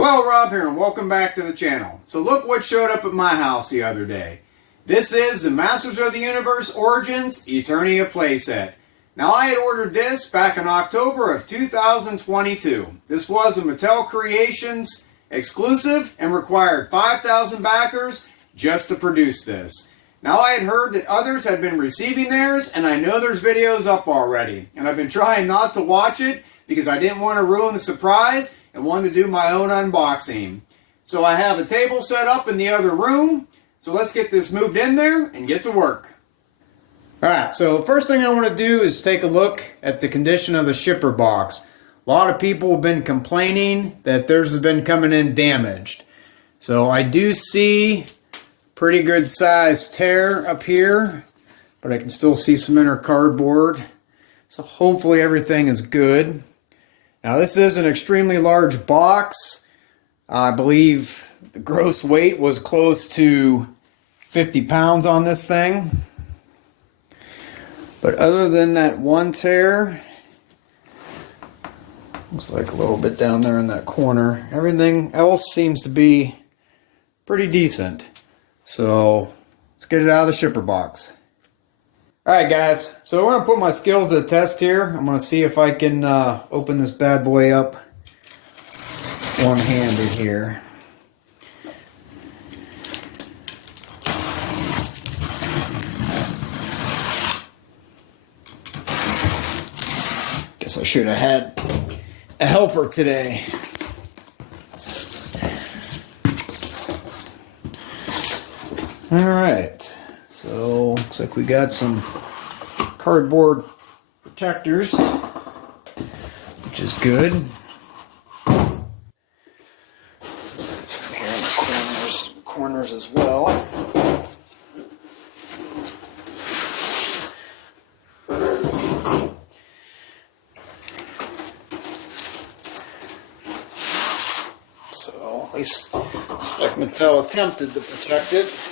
Hello, Rob here, and welcome back to the channel. So look what showed up at my house the other day. This is the Masters of the Universe Origins ETERNIA playset. Now I had ordered this back in October of 2022. This was a Mattel Creations exclusive and required 5,000 backers just to produce this. Now I had heard that others had been receiving theirs, and I know there's videos up already. And I've been trying not to watch it because I didn't want to ruin the surprise and wanted to do my own unboxing. So I have a table set up in the other room. So let's get this moved in there and get to work. Alright, so first thing I want to do is take a look at the condition of the shipper box. A lot of people have been complaining that theirs has been coming in damaged. So I do see pretty good size tear up here, but I can still see some inner cardboard. So hopefully everything is good. Now this is an extremely large box. I believe the gross weight was close to 50 pounds on this thing. But other than that one tear, looks like a little bit down there in that corner, everything else seems to be pretty decent. So let's get it out of the shipper box. Alright guys, so we're going to put my skills to the test here. I'm going to see if I can open this bad boy up one-handed here. Guess I should have had a helper today. Alright, so looks like we got some cardboard protectors, which is good. Some here in the corners as well. So at least looks like Mattel attempted to protect it.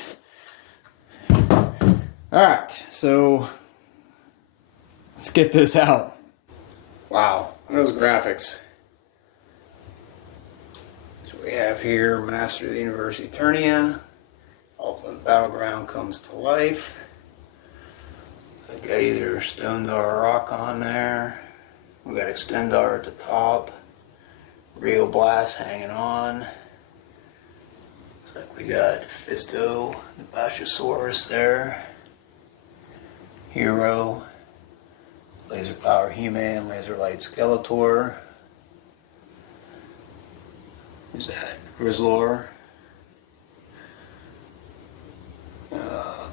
Alright, so let's get this out. Wow, those graphics. So we have here Master of the Universe Eternia. Ultimate Battleground comes to life. I got either Stone Dar or Rock on there. We got Extendar at the top. Rio Blast hanging on. Looks like we got Fisto, the Bashosaurus there. Hero, Laser Power He-Man, Laser Light Skeletor. Who's that? Grizzlor.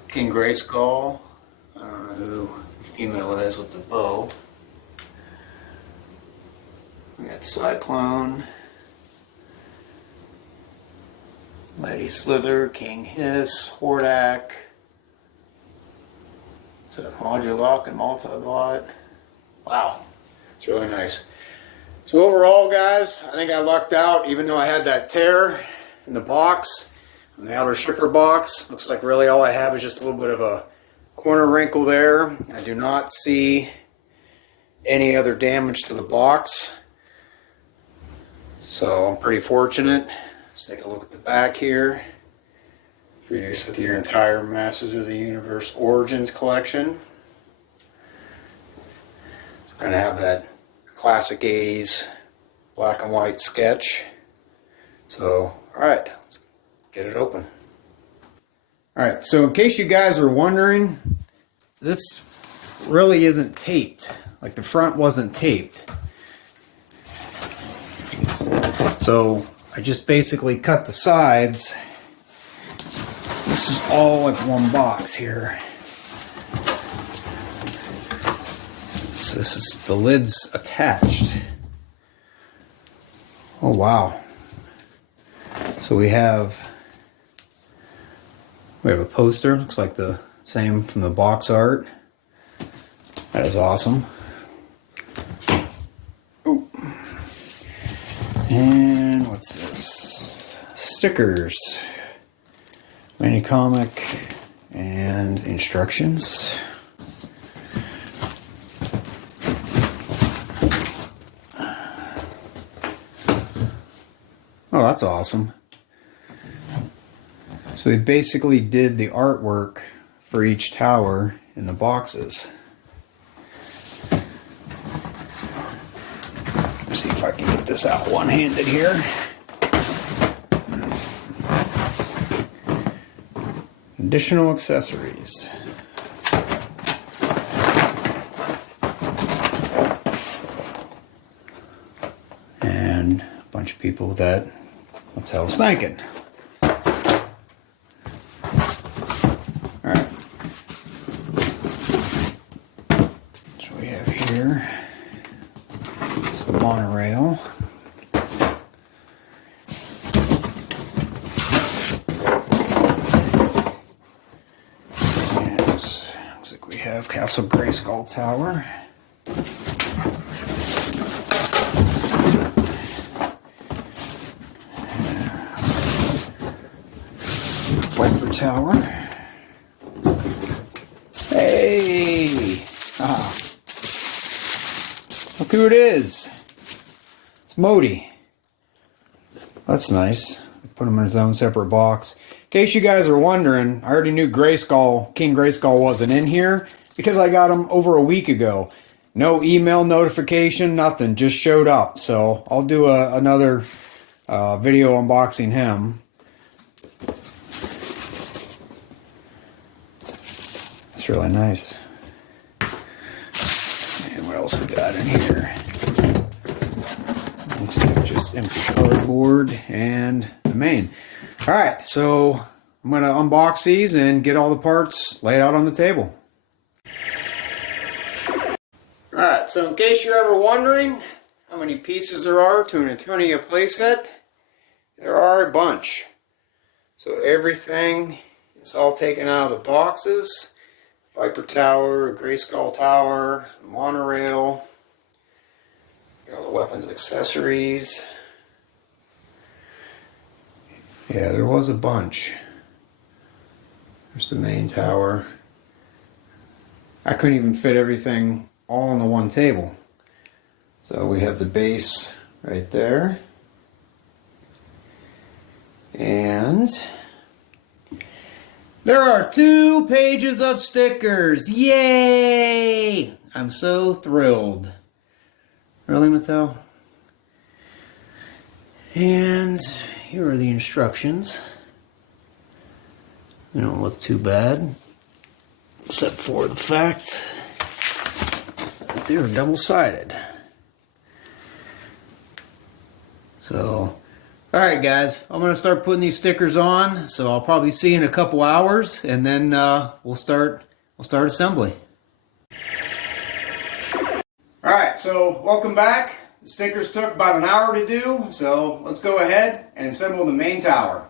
King Grayskull. I don't know who the female is with the bow. We got Cyclone. Mighty Slither, King Hiss, Hordak. So Modulock and Multibot. Wow, it's really nice. So overall, guys, I think I lucked out, even though I had that tear in the box, on the outer shipper box. Looks like really all I have is just a little bit of a corner wrinkle there. I do not see any other damage to the box. So I'm pretty fortunate. Let's take a look at the back here. For use with your entire Masters of the Universe Origins collection. We're going to have that classic 80s black and white sketch. So, alright, let's get it open. Alright, so in case you guys were wondering, this really isn't taped. Like the front wasn't taped. So I just basically cut the sides. This is all like one box here. So this is, the lid's attached. Oh wow. So we have a poster, looks like the same from the box art. That is awesome. Ooh. And what's this? Stickers. Mini comic and the instructions. Oh, that's awesome. So they basically did the artwork for each tower in the boxes. Let's see if I can get this out one-handed here. Additional accessories. And a bunch of people that Mattel's thanking. Alright. So we have here is the monorail. And looks like we have Castle Grayskull Tower. Tower. Hey! Ah. Look who it is. It's Moaty. That's nice. Put him in his own separate box. In case you guys are wondering, I already knew Grayskull, King Grayskull wasn't in here because I got him over a week ago. No email notification, nothing. Just showed up. So I'll do another video unboxing him. It's really nice. And what else we got in here? Looks like just empty cardboard and the main. Alright, so I'm going to unbox these and get all the parts laid out on the table. Alright, so in case you're ever wondering how many pieces there are to an ETERNIA playset, there are a bunch. So everything is all taken out of the boxes. Viper Tower, Grayskull Tower, monorail, got all the weapons accessories. Yeah, there was a bunch. There's the main tower. I couldn't even fit everything all on the one table. So we have the base right there. And there are 2 pages of stickers. Yay! I'm so thrilled. Really, Mattel? And here are the instructions. They don't look too bad, except for the fact that they're double-sided. So, alright guys, I'm going to start putting these stickers on, so I'll probably see you in a couple hours, and then we'll start assembly. Alright, so welcome back. The stickers took about an hour to do, so let's go ahead and assemble the main tower.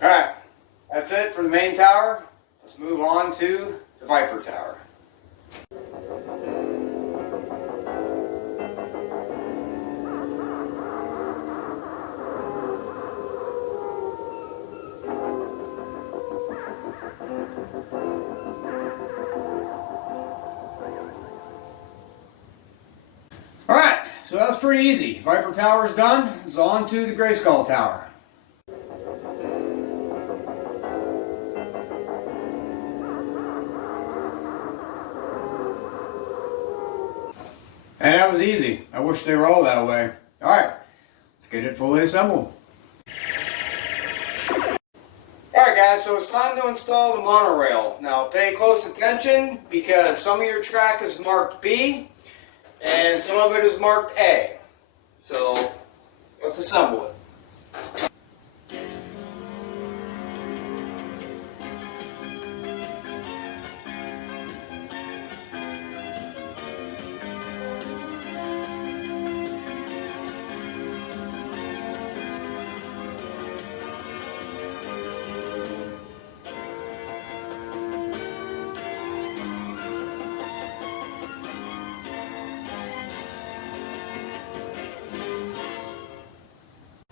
Alright, that's it for the main tower. Let's move on to the Viper Tower. so that's pretty easy. Viper Tower's done. It's on to the Grayskull Tower. And that was easy. I wish they were all that way. Alright, let's get it fully assembled. Alright guys, so it's time to install the monorail. Now pay close attention because some of your track is marked B and some of it is marked A. So let's assemble it.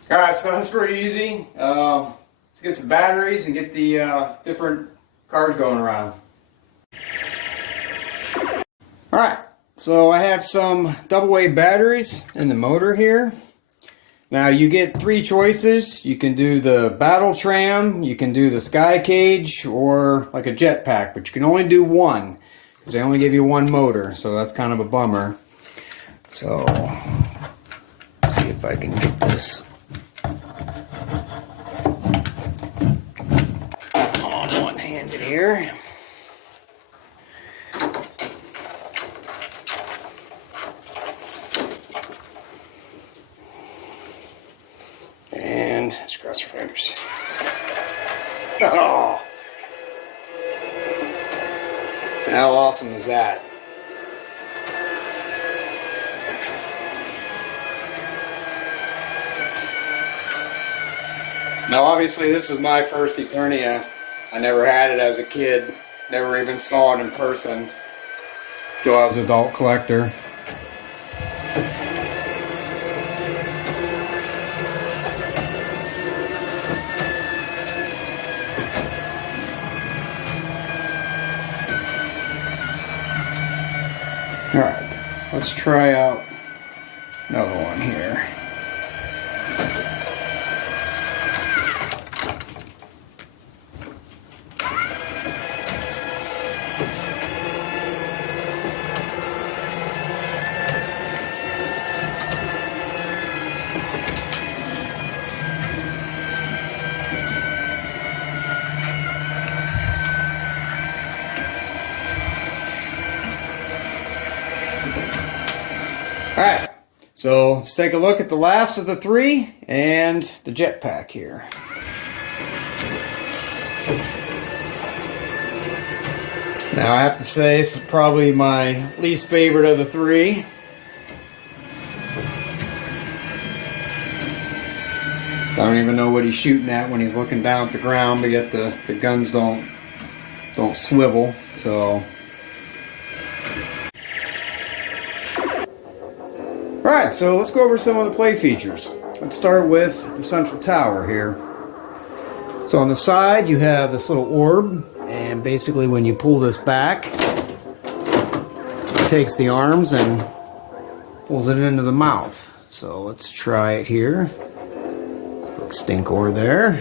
Alright, so that's pretty easy. Let's get some batteries and get the different cars going around. Alright, so I have some AA batteries in the motor here. Now you get three choices. You can do the battle tram, you can do the sky cage, or like a jetpack, but you can only do one because they only give you one motor, so that's kind of a bummer. So, let's see if I can get this on one-handed here. And just cross your fingers. Oh! How awesome is that? Now obviously this is my first Eternia. I never had it as a kid. Never even saw it in person until I was an adult collector. Alright, let's try out another one here. Alright, so let's take a look at the last of the three and the jetpack here. Now I have to say this is probably my least favorite of the three. I don't even know what he's shooting at when he's looking down at the ground, but yet the guns don't swivel, so. Alright, so let's go over some of the play features. Let's start with the central tower here. So on the side you have this little orb, and basically when you pull this back, it takes the arms and pulls it into the mouth. So let's try it here. Let's put Stinkor there.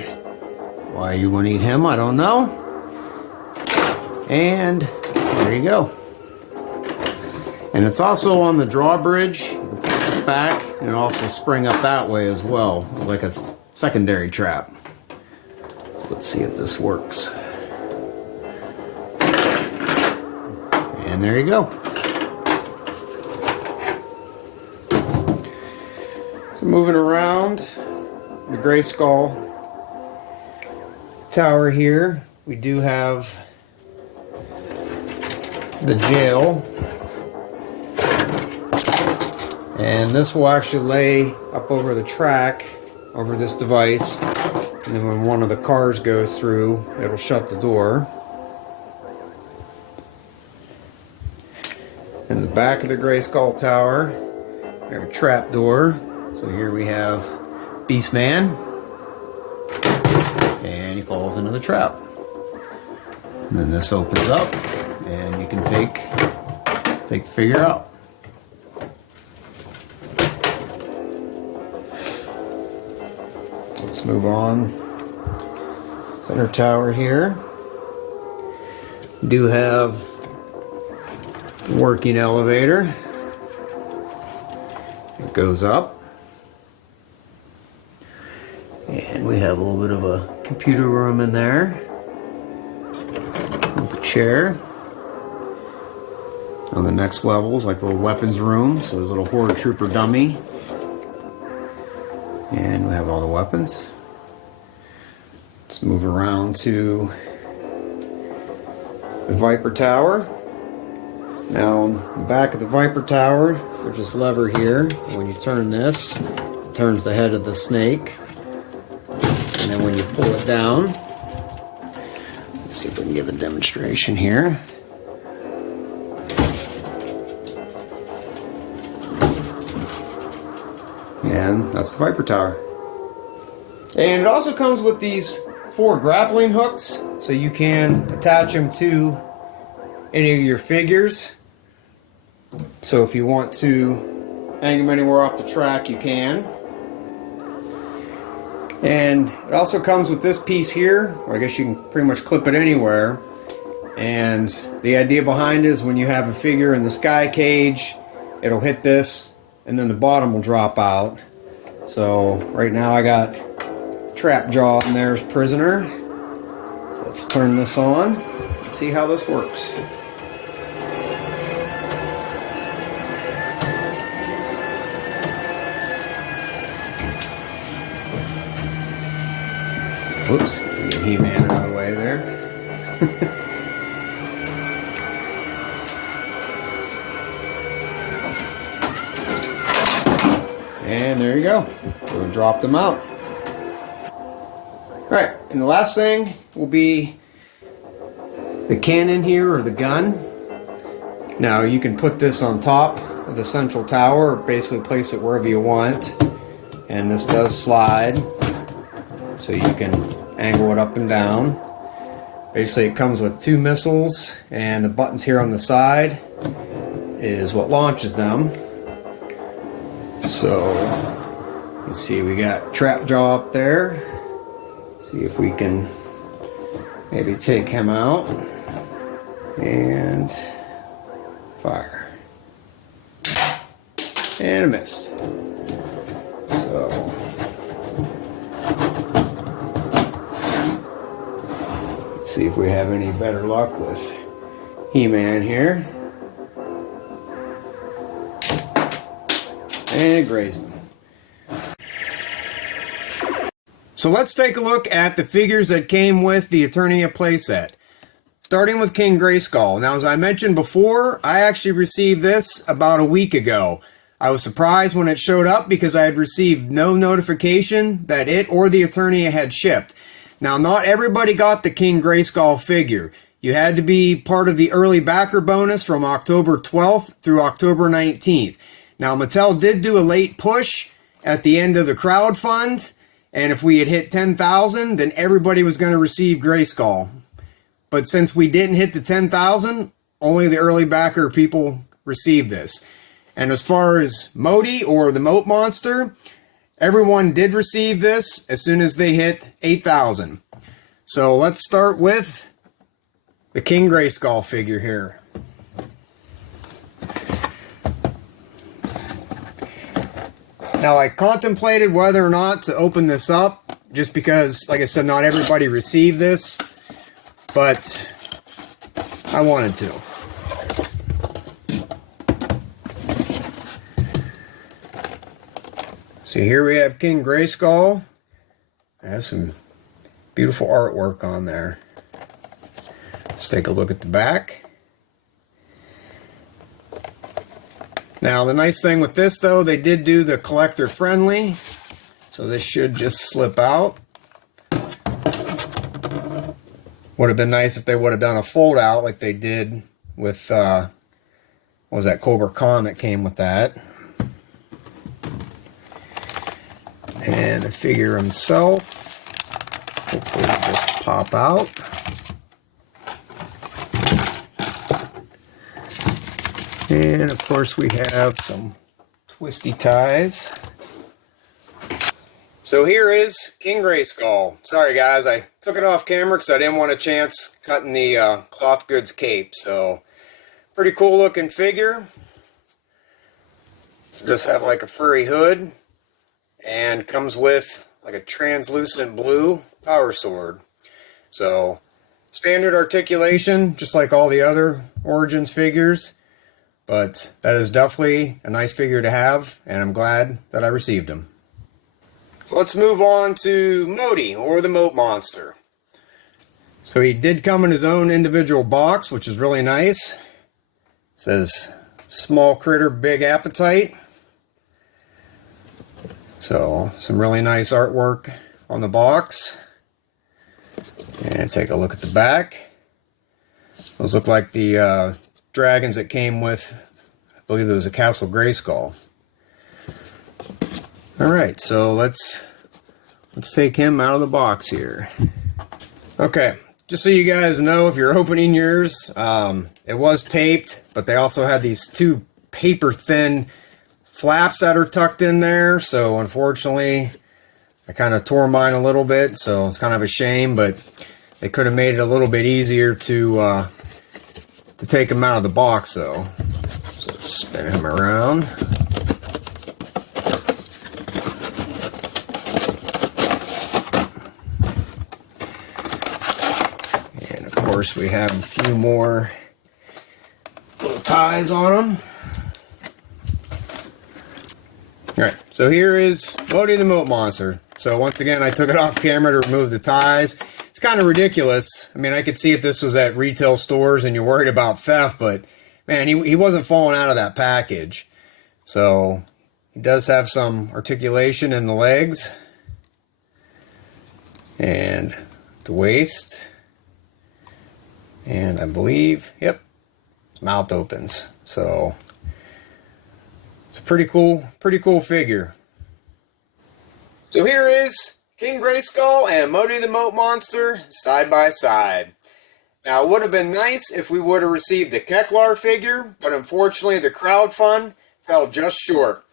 Why you wouldn't eat him, I don't know. And there you go. And it's also on the drawbridge. You can pull this back and also spring up that way as well. It's like a secondary trap. So let's see if this works. And there you go. So moving around the Grayskull tower here, we do have the jail. And this will actually lay up over the track, over this device, and then when one of the cars goes through, it'll shut the door. In the back of the Grayskull tower, we have a trap door. So here we have Beastman, and he falls into the trap. And then this opens up, and you can take the figure out. let's move on. Center tower here. We do have a working elevator. It goes up. And we have a little bit of a computer room in there. With a chair. On the next level is like a little weapons room. So there's a little Horde Trooper dummy. And we have all the weapons. Let's move around to the Viper Tower. Now, on the back of the Viper Tower, there's this lever here. When you turn this, it turns the head of the snake. And then when you pull it down, let's see if we can give a demonstration here. And that's the Viper Tower. And it also comes with these 4 grappling hooks, so you can attach them to any of your figures. So if you want to hang them anywhere off the track, you can. And it also comes with this piece here, or I guess you can pretty much clip it anywhere. And the idea behind it is when you have a figure in the sky cage, it'll hit this, and then the bottom will drop out. So right now I got Trap Jaw in there as prisoner. So let's turn this on and see how this works. Whoops, get He-Man out of the way there. And there you go. We'll drop them out. Alright, and the last thing will be the cannon here, or the gun. Now you can put this on top of the central tower, or basically place it wherever you want. And this does slide, so you can angle it up and down. Basically it comes with 2 missiles, and the buttons here on the side is what launches them. So, let's see, we got Trap Jaw up there. See if we can maybe take him out. And fire. And a missed. So, let's see if we have any better luck with He-Man here. And it grazed him. So let's take a look at the figures that came with the ETERNIA playset. Starting with King Grayskull. Now, as I mentioned before, I actually received this about a week ago. I was surprised when it showed up because I had received no notification that it or the ETERNIA had shipped. Now, not everybody got the King Grayskull figure. You had to be part of the early backer bonus from October 12th through October 19th. Now, Mattel did do a late push at the end of the crowdfund, and if we had hit 10,000, then everybody was going to receive Grayskull. But since we didn't hit the 10,000, only the early backer people received this. And as far as Moaty, or the Moat Monster, everyone did receive this as soon as they hit 8,000. So let's start with the King Grayskull figure here. Now, I contemplated whether or not to open this up, just because, like I said, not everybody received this, but I wanted to. So here we have King Grayskull. Has some beautiful artwork on there. Let's take a look at the back. Now, the nice thing with this, though, they did do the collector friendly, so this should just slip out. Would have been nice if they would have done a fold out like they did with, what was that, Cobra Khan that came with that. And the figure himself, hopefully it'll just pop out. And of course we have some twisty ties. So here is King Grayskull. Sorry guys, I took it off camera because I didn't want a chance cutting the cloth goods cape. So, pretty cool looking figure. So just have like a furry hood. And comes with like a translucent blue power sword. So, standard articulation, just like all the other Origins figures. But that is definitely a nice figure to have, and I'm glad that I received him. So let's move on to Moaty, or the Moat Monster. So he did come in his own individual box, which is really nice. It says, small critter, big appetite. So, some really nice artwork on the box. And take a look at the back. Those look like the dragons that came with, I believe it was a Castle Grayskull. Alright, so let's take him out of the box here. Okay, just so you guys know, if you're opening yours, it was taped, but they also had these two paper thin flaps that are tucked in there, so unfortunately I kind of tore mine a little bit, so it's kind of a shame, but they could have made it a little bit easier to take him out of the box though. So let's spin him around. And of course we have a few more little ties on them. Alright, so here is Moaty the Moat Monster. So once again, I took it off camera to remove the ties. It's kind of ridiculous. I mean, I could see if this was at retail stores and you're worried about theft, but man, he wasn't falling out of that package. So he does have some articulation in the legs and the waist. And I believe, yep, his mouth opens. So it's a pretty cool figure. So here is King Grayskull and Moaty the Moat Monster side by side. Now it would have been nice if we would have received the Keclar figure, but unfortunately the crowdfund fell just short.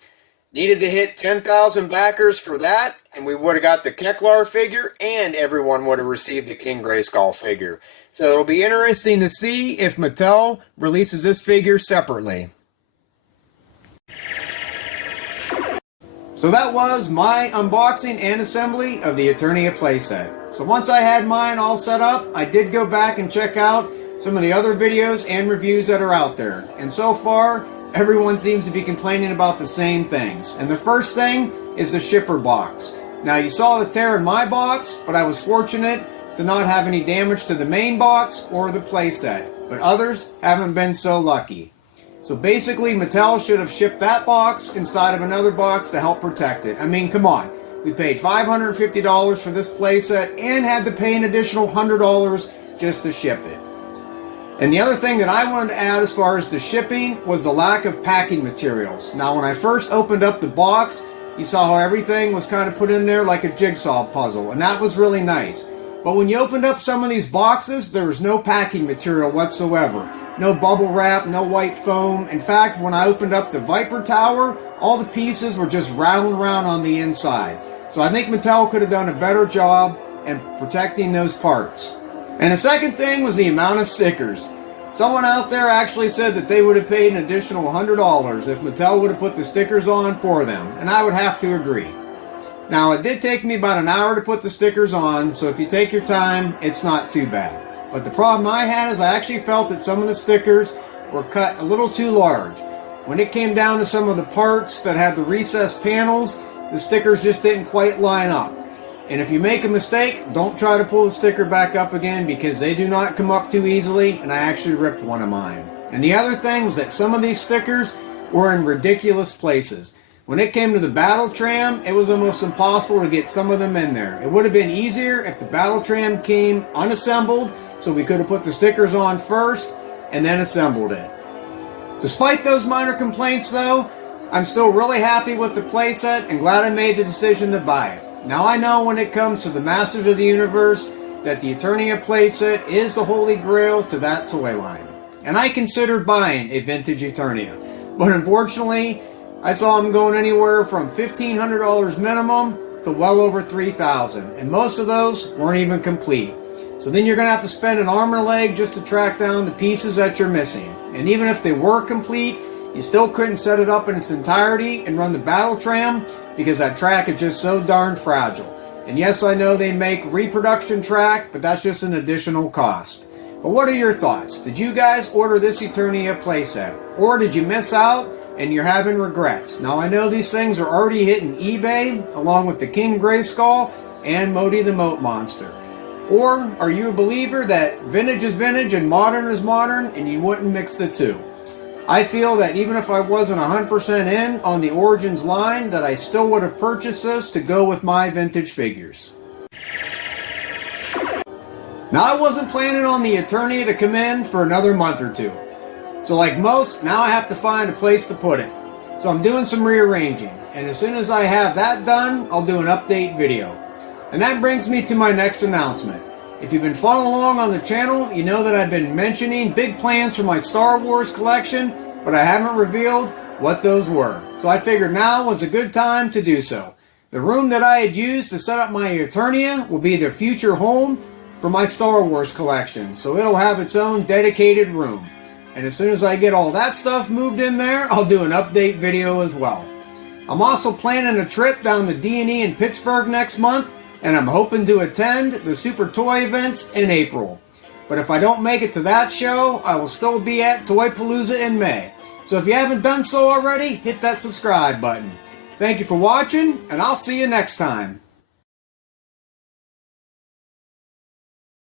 Needed to hit 10,000 backers for that, and we would have got the Keclar figure, and everyone would have received the King Grayskull figure. So it'll be interesting to see if Mattel releases this figure separately. So that was my unboxing and assembly of the ETERNIA playset. So once I had mine all set up, I did go back and check out some of the other videos and reviews that are out there. And so far, everyone seems to be complaining about the same things. And the first thing is the shipper box. Now you saw the tear in my box, but I was fortunate to not have any damage to the main box or the playset. But others haven't been so lucky. So basically, Mattel should have shipped that box inside of another box to help protect it. I mean, come on. We paid $550 for this playset and had to pay an additional $100 just to ship it. And the other thing that I wanted to add as far as the shipping was the lack of packing materials. Now, when I first opened up the box, you saw how everything was kind of put in there like a jigsaw puzzle, and that was really nice. But when you opened up some of these boxes, there was no packing material whatsoever. No bubble wrap, no white foam. In fact, when I opened up the Viper Tower, all the pieces were just rattling around on the inside. So I think Mattel could have done a better job in protecting those parts. And the second thing was the amount of stickers. Someone out there actually said that they would have paid an additional $100 if Mattel would have put the stickers on for them, and I would have to agree. Now, it did take me about an hour to put the stickers on, so if you take your time, it's not too bad. But the problem I had is I actually felt that some of the stickers were cut a little too large. When it came down to some of the parts that had the recessed panels, the stickers just didn't quite line up. And if you make a mistake, don't try to pull the sticker back up again because they do not come up too easily, and I actually ripped one of mine. And the other thing was that some of these stickers were in ridiculous places. When it came to the battle tram, it was almost impossible to get some of them in there. It would have been easier if the battle tram came unassembled, so we could have put the stickers on first and then assembled it. Despite those minor complaints though, I'm still really happy with the playset and glad I made the decision to buy it. Now I know when it comes to the Masters of the Universe that the ETERNIA playset is the holy grail to that toy line. And I considered buying a vintage ETERNIA, but unfortunately I saw them going anywhere from $1,500 minimum to well over 3,000, and most of those weren't even complete. So then you're going to have to spend an arm and a leg just to track down the pieces that you're missing. And even if they were complete, you still couldn't set it up in its entirety and run the battle tram because that track is just so darn fragile. And yes, I know they make reproduction track, but that's just an additional cost. But what are your thoughts? Did you guys order this Eternia playset? Or did you miss out and you're having regrets? Now I know these things are already hitting eBay along with the King Grayskull and Moaty the Moat Monster. Or are you a believer that vintage is vintage and modern is modern and you wouldn't mix the two? I feel that even if I wasn't 100% in on the Origins line, that I still would have purchased this to go with my vintage figures. Now I wasn't planning on the Eternia to come in for another month or two. So like most, now I have to find a place to put it. So I'm doing some rearranging. And as soon as I have that done, I'll do an update video. And that brings me to my next announcement. If you've been following along on the channel, you know that I've been mentioning big plans for my Star Wars collection, but I haven't revealed what those were. So I figured now was a good time to do so. The room that I had used to set up my Eternia will be the future home for my Star Wars collection. So it'll have its own dedicated room. And as soon as I get all that stuff moved in there, I'll do an update video as well. I'm also planning a trip down to D&E in Pittsburgh next month, and I'm hoping to attend the Super Toy events in April. But if I don't make it to that show, I will still be at Toy Palooza in May. So if you haven't done so already, hit that subscribe button. Thank you for watching, and I'll see you next time.